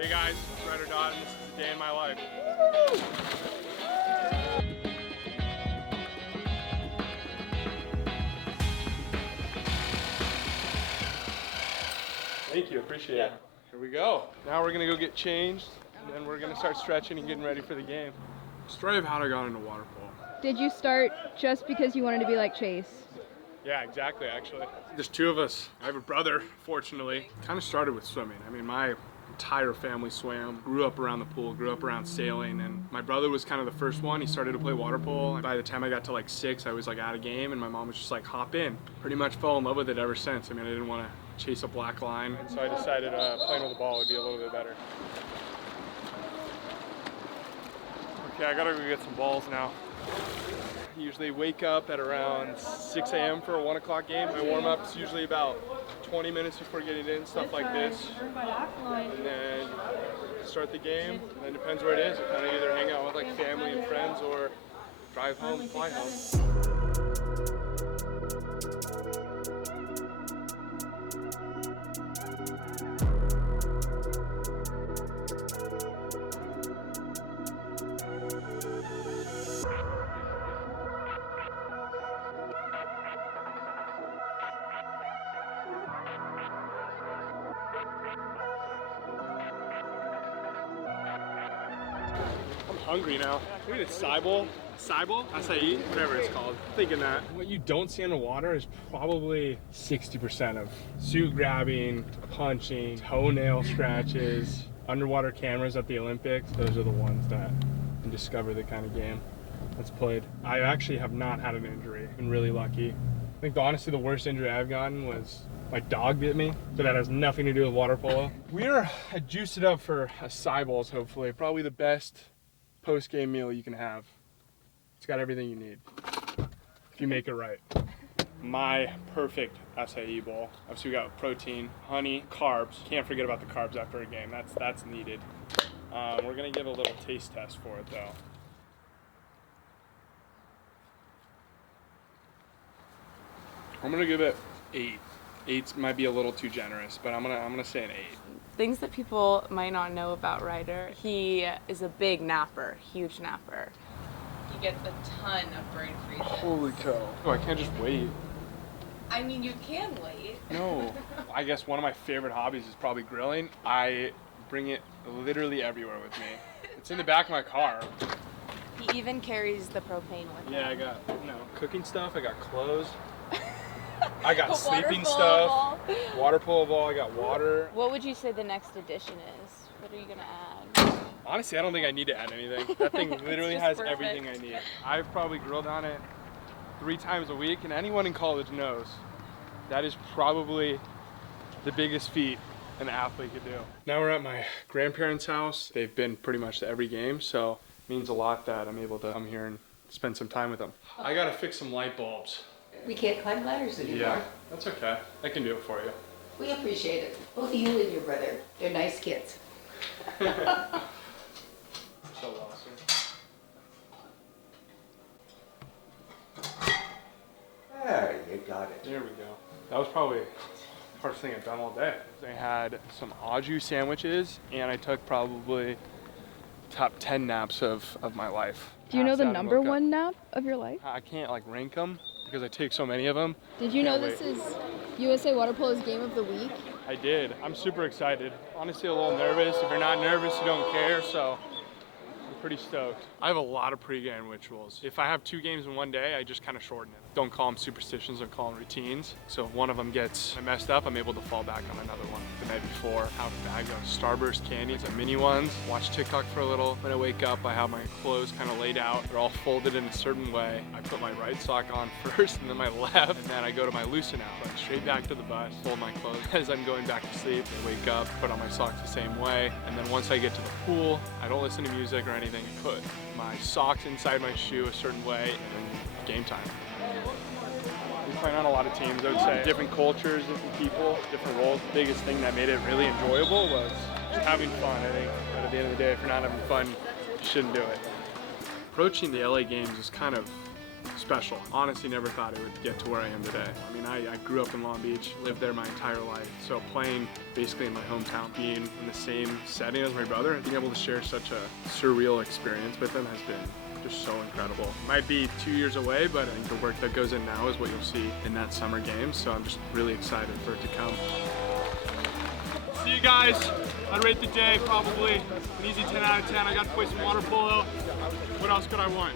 Hey guys, it's Ryder Dodd, and this is a day in my life. Thank you, appreciate it. Here we go. Now we're gonna go get changed, and then we're gonna start stretching and getting ready for the game. Story of how I got into water polo. Did you start just because you wanted to be like Chase? Yeah, exactly, actually. There's two of us. I have a brother, fortunately. Kind of started with swimming. I mean, my entire family swam, grew up around the pool, grew up around sailing, and my brother was kind of the first one. He started to play water polo, and by the time I got to like 6, I was like out of game, and my mom was just like, hop in. Pretty much fell in love with it ever since. I mean, I didn't want to chase a black line, and so I decided playing with the ball would be a little bit better. Okay, I gotta go get some balls now. I usually wake up at around 6 a.m. for a 1 o'clock game. My warm-up's usually about 20 minutes before getting in, stuff like this. And then start the game, and then depends where it is. I kind of either hang out with like family and friends or drive home, fly home. I'm hungry now. Look at this acai, whatever it's called. I'm thinking that what you don't see in the water is probably 60% of suit grabbing, punching, toenail scratches, underwater cameras at the Olympics. Those are the ones that discover the kind of game that's played. I actually have not had an injury. I've been really lucky. I think honestly the worst injury I've gotten was my dog bit me, but that has nothing to do with water polo. I juiced it up for acai bowls, hopefully. Probably the best post-game meal you can have. It's got everything you need if you make it right. My perfect acai bowl. Obviously we got protein, honey, carbs. Can't forget about the carbs after a game. That's needed. We're gonna give a little taste test for it though. I'm gonna give it 8. 8 might be a little too generous, but I'm gonna say an 8. Things that people might not know about Ryder, he is a big napper, huge napper. He gets a ton of brain freezes. Holy cow. Oh, I can't just wait. I mean, you can wait. No. I guess one of my favorite hobbies is probably grilling. I bring it literally everywhere with me. It's in the back of my car. He even carries the propane with him. Yeah, I got, cooking stuff, I got clothes. I got sleeping stuff, water polo ball, I got water. What would you say the next addition is? What are you gonna add? Honestly, I don't think I need to add anything. That thing literally has perfect. everything I need. I've probably grilled on it 3 times a week, and anyone in college knows that is probably the biggest feat an athlete could do. Now we're at my grandparents' house. They've been pretty much to every game, so it means a lot that I'm able to come here and spend some time with them. I gotta fix some light bulbs. We can't climb ladders anymore. Yeah, that's okay. I can do it for you. We appreciate it. Both you and your brother. They're nice kids. So awesome. There, you got it. There we go. That was probably the hardest thing I've done all day. I had some au jus sandwiches, and I took probably top 10 naps of my life. Do you know the Passed out and number woke up. 1 nap of your life? I can't like rank them because I take so many of them. Did you know Can't this wait. is USA Water Polo's game of the week? I did. I'm super excited. Honestly, a little nervous. If you're not nervous, you don't care, so I'm pretty stoked. I have a lot of pregame rituals. If I have 2 games in one day, I just kind of shorten it. Don't call them superstitions, I call them routines. So if one of them gets messed up, I'm able to fall back on another one. The night before, have a bag of Starburst candies, the mini ones, watch TikTok for a little. When I wake up, I have my clothes kind of laid out. They're all folded in a certain way. I put my right sock on first, and then my left, and then I go to my loosen out. Like straight back to the bus, fold my clothes. As I'm going back to sleep, I wake up, put on my socks the same way. And then once I get to the pool, I don't listen to music or anything. I put my socks inside my shoe a certain way, and then game time. We playing on a lot of teams, I would say. Different cultures, different people, different roles. The biggest thing that made it really enjoyable was just having fun. I think that at the end of the day, if you're not having fun, you shouldn't do it. Approaching the LA games is kind of special. Honestly, never thought it would get to where I am today. I mean, I grew up in Long Beach, lived there my entire life. So playing basically in my hometown, being in the same setting as my brother, and being able to share such a surreal experience with him has been just so incredible. Might be 2 years away, but I think the work that goes in now is what you'll see in that summer game. So I'm just really excited for it to come. See you guys. I'd rate the day probably an easy 10 out of 10. I got to play some water polo. What else could I want?